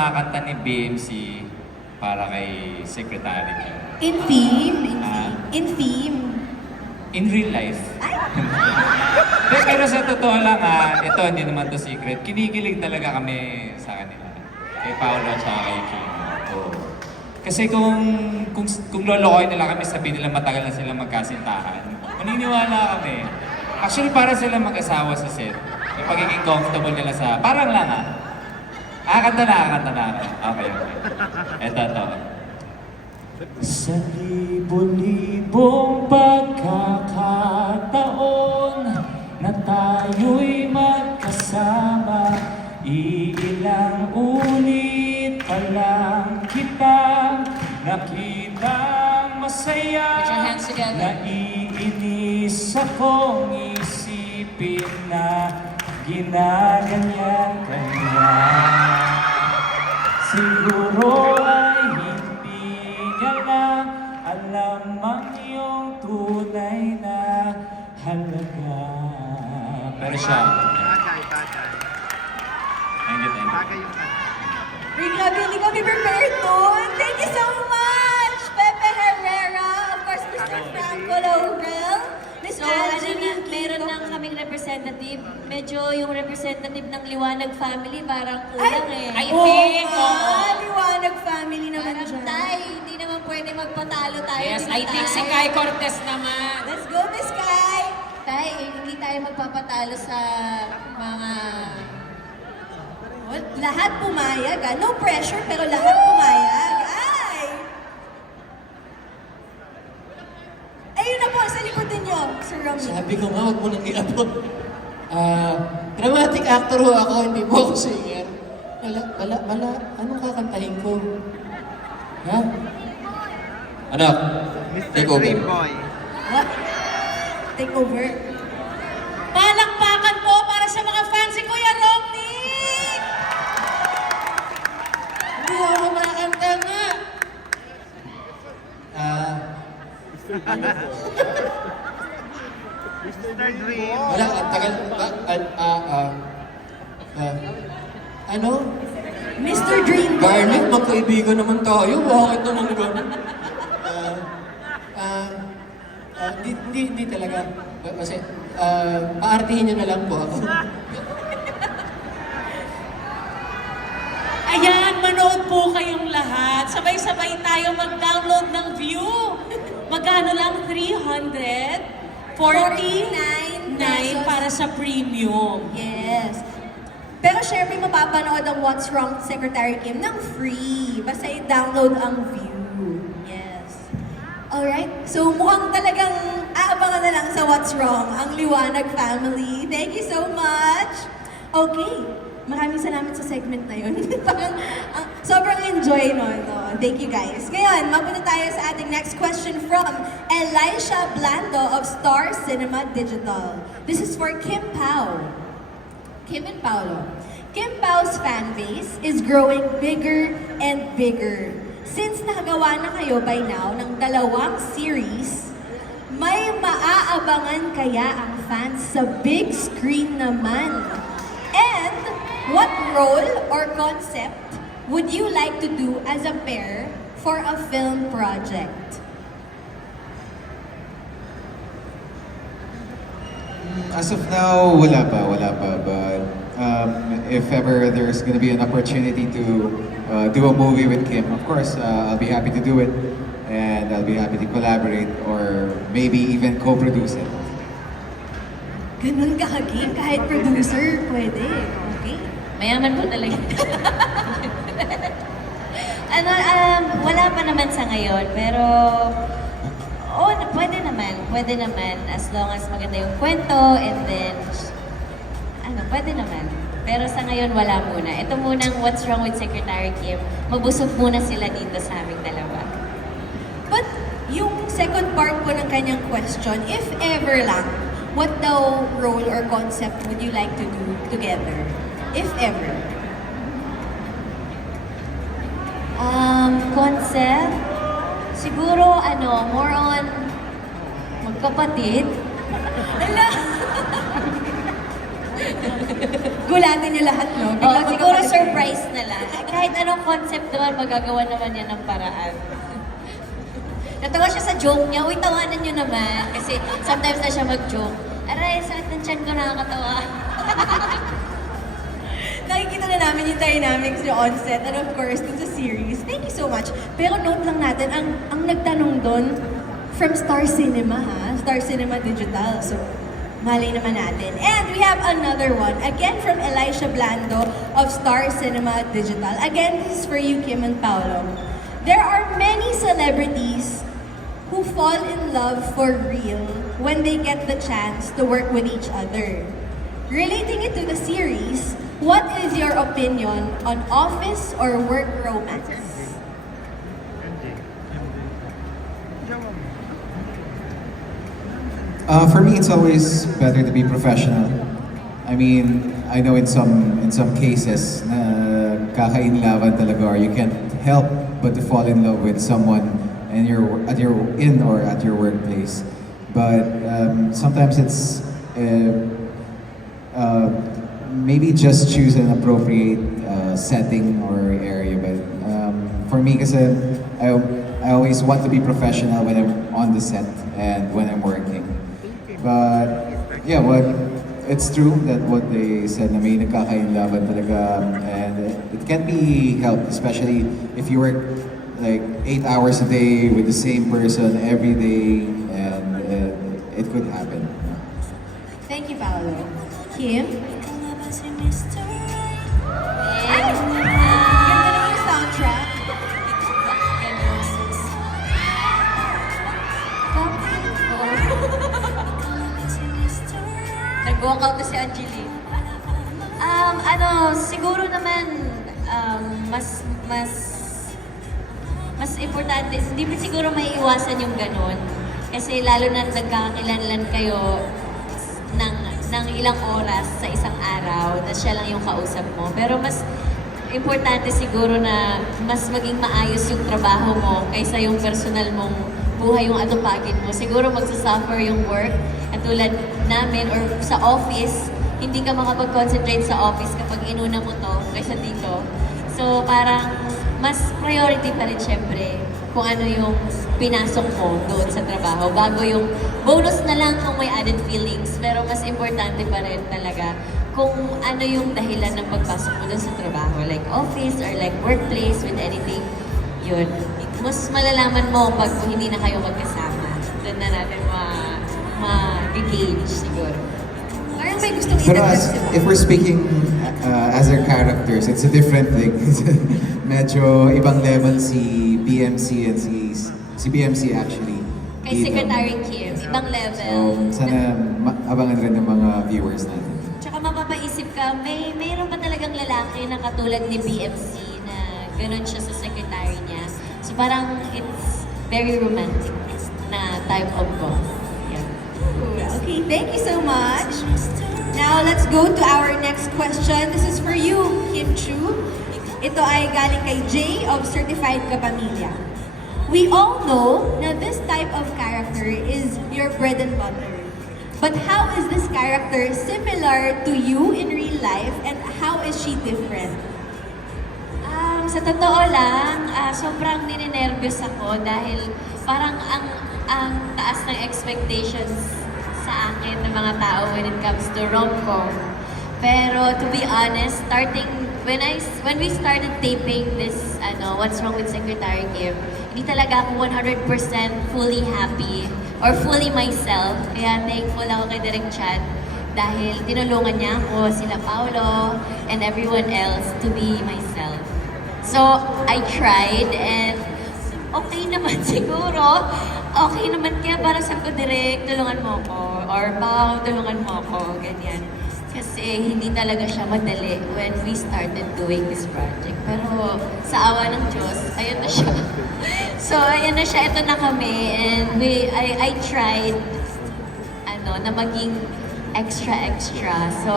Nakakanta ni BMC para kay secretary niya. In theme. In Ah. In theme. In real life. Ay! Pero, sa totoo lang ah, ito hindi naman to secret. Kinikilig talaga kami sa kanila. Kay Paolo at saka kay Kim. Oo. Kasi kung, kung, kung lolokohin nila kami, sabihin nila matagal na sila magkasintahan. Maniniwala kami. Actually, para sila mag-asawa sa set. Yung pagiging comfortable nila sa... Parang lang ah. Ah, kanta na, kanta na. Okay, okay. Eto, eto. Sa libo-libong pagkakataon na tayo'y magkasama Iilang ulit pa lang kita nakitang masaya. Naiinis akong isipin na ginaganyan kanya Siguro ay hindi niya na alam ang iyong tunay na halaga. Pero siya, Bagay, bagay. thank you, thank you. Bagay yung. Uy, grabe, hindi kami prepared doon. Kaming representative. Medyo yung representative ng Liwanag Family, parang kulang eh. Ay, I think, oo. oo. nga, Liwanag family naman Parang dyan. tay, hindi naman pwede magpatalo tayo. Yes, di ba, I think si tay? Kai Cortez naman. Let's go, Miss Kai. Tay, eh, hindi tayo magpapatalo sa mga... Lahat pumayag. ah. No pressure, pero lahat pumayag. Ay! Ayun na po, sa likod ninyo, Sir Romy. Sabi ko nga, huwag mo nang iabot. Ah, dramatic actor ho ako, hindi po ako singer. Wala, wala, wala. Anong kakantahin ko? Ha? Anak, Mr. take over. Dream Boy. What? Take over. Palakpakan po para sa mga fans si Kuya Romney! Hindi ako makakanta nga. Ah, Mr. Dream. wala, ang tagal. Ah, ah, ah, ah, ah, ano? Mr. Dream. Garnet, magkaibigan naman tayo. Bakit naman gano'n? Ah, ah, ah, di, di, di talaga. Kasi, ah, paartihin niyo na lang po ako. Ayan, manood po kayong lahat. Sabay-sabay tayo mag-download ng view. Magkano lang? 349 pesos. para sa premium. Yes. Pero syempre, mapapanood ang What's Wrong Secretary Kim ng free. Basta i-download ang view. Yes. Alright. So, mukhang talagang aabangan na lang sa What's Wrong ang Liwanag family. Thank you so much. Okay. Maraming salamat sa segment na yun. Parang, ang- sobrang enjoy no, no. Thank you guys. Ngayon, mapunta tayo sa ating next question from Elisha Blando of Star Cinema Digital. This is for Kim Pao. Kim and Paolo. Kim Pao's fan base is growing bigger and bigger. Since nakagawa na kayo by now ng dalawang series, may maaabangan kaya ang fans sa big screen naman? And what role or concept would you like to do as a pair for a film project? As of now, wala pa, wala pa. But um, if ever there's going to be an opportunity to uh, do a movie with Kim, of course, uh, I'll be happy to do it. And I'll be happy to collaborate or maybe even co-produce it. Ganun ka kaging, kahit producer, pwede. Okay. Mayaman po talaga. ano, um, wala pa naman sa ngayon, pero oh, pwede naman, pwede naman as long as maganda yung kwento and then ano, pwede naman. Pero sa ngayon, wala muna. Ito munang What's Wrong with Secretary Kim. Mabusog muna sila dito sa aming dalawa. But yung second part po ng kanyang question, if ever lang, what daw role or concept would you like to do together? If ever. Concept? Siguro, ano, more on magkapatid. Ala! Gulatin niyo lahat, no? Biglang siguro magkapatid. surprise na lang. Kahit anong concept naman, magagawa naman yan ng paraan. Natawa siya sa joke niya. Uy, tawanan niyo naman. Kasi sometimes na siya mag-joke. Aray, sakit ng tiyan ko, nakakatawa. Nakikita na namin yung dynamics yung on-set and of course, sa series. Thank you so much. Pero note lang natin, ang, ang nagtanong doon, from Star Cinema ha? Star Cinema Digital. So, malay naman natin. And we have another one, again from Elisha Blando of Star Cinema Digital. Again, this is for you, Kim and Paolo. There are many celebrities who fall in love for real when they get the chance to work with each other. Relating it to the series, what is your opinion on office or work romance? Uh, for me, it's always better to be professional. I mean, I know in some in some cases na you can't help but to fall in love with someone and your at your in or at your workplace. But um, sometimes it's uh, uh, maybe just choose an appropriate uh, setting or area. But um, for me, because I, I always want to be professional when I'm on the set and when I'm working. But yeah, what it's true that what they said na may nagkakainlaban talaga and it can be helped, especially if you work like eight hours a day with the same person every day and uh, it could happen. Thank you, Paolo. Kim? Ay! Ganda yung soundtrack. Nag-walkout na si Angeline. Um, ano, siguro naman, um, mas, mas, mas importante, hindi mo siguro may iwasan yung ganun. Kasi lalo na nagkakakilanlan kayo ng, ng ilang oras sa isang araw, na siya lang yung kausap mo. Pero mas importante siguro na mas maging maayos yung trabaho mo kaysa yung personal mong buhay yung atupagin mo. Siguro magsasuffer yung work at tulad namin or sa office, hindi ka makapag-concentrate sa office kapag inuna mo to kaysa dito. So parang mas priority pa rin syempre kung ano yung pinasok mo doon sa trabaho. Bago yung bonus na lang kung may added feelings. Pero mas importante pa rin talaga kung ano yung dahilan ng pagpasok mo doon sa trabaho. Like office or like workplace with anything yun. Mas malalaman mo pag hindi na kayo magkasama. Doon na natin ma ma-gauge siguro. May gustong Pero as, if we're speaking uh, as our characters, it's a different thing. Medyo ibang level si BMC and si si BMC actually. kay dito. Secretary Kim ibang level So, sana ma- abangan rin ng mga viewers natin. Tsaka mapapaisip ka, may mayroon pa talagang lalaki na katulad ni BMC na ganun siya sa secretary niya. So parang it's very romantic na type of boss. Yeah. Okay, thank you so much. Now, let's go to our next question. This is for you, Kim Chu. Ito ay galing kay Jay of Certified Kapamilya. We all know na this type of character is your bread and butter. But how is this character similar to you in real life and how is she different? Um, sa totoo lang, ah, sobrang ninenervyos ako dahil parang ang ang taas ng expectations sa akin ng mga tao when it comes to rom-com. Pero to be honest, starting when I when we started taping this ano, What's Wrong with Secretary Kim, hindi talaga ako 100% fully happy or fully myself. Kaya thankful ako kay Direk Chad dahil tinulungan niya ako, sila Paolo, and everyone else to be myself. So, I tried and okay naman siguro. Okay naman kaya para sa ko direct, tulungan mo ko. Or Pao, tulungan mo ko. Ganyan. Kasi hindi talaga siya madali when we started doing this project. Pero sa awa ng Diyos, ayun na siya. so, ayun na siya. Ito na kami. And we, I, I tried ano, na maging extra-extra. So,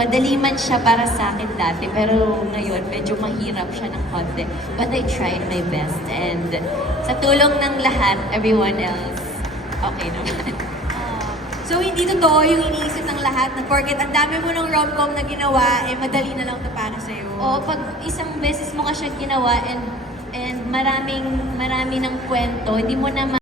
madali man siya para sa akin dati, pero ngayon, medyo mahirap siya ng konti. But I tried my best. And sa tulong ng lahat, everyone else, okay naman. So, hindi totoo yung iniisip ng lahat na porket ang dami mo ng rom-com na ginawa, eh madali na lang to para sa'yo. O pag isang beses mo ka siya ginawa and and maraming marami ng kwento, hindi mo na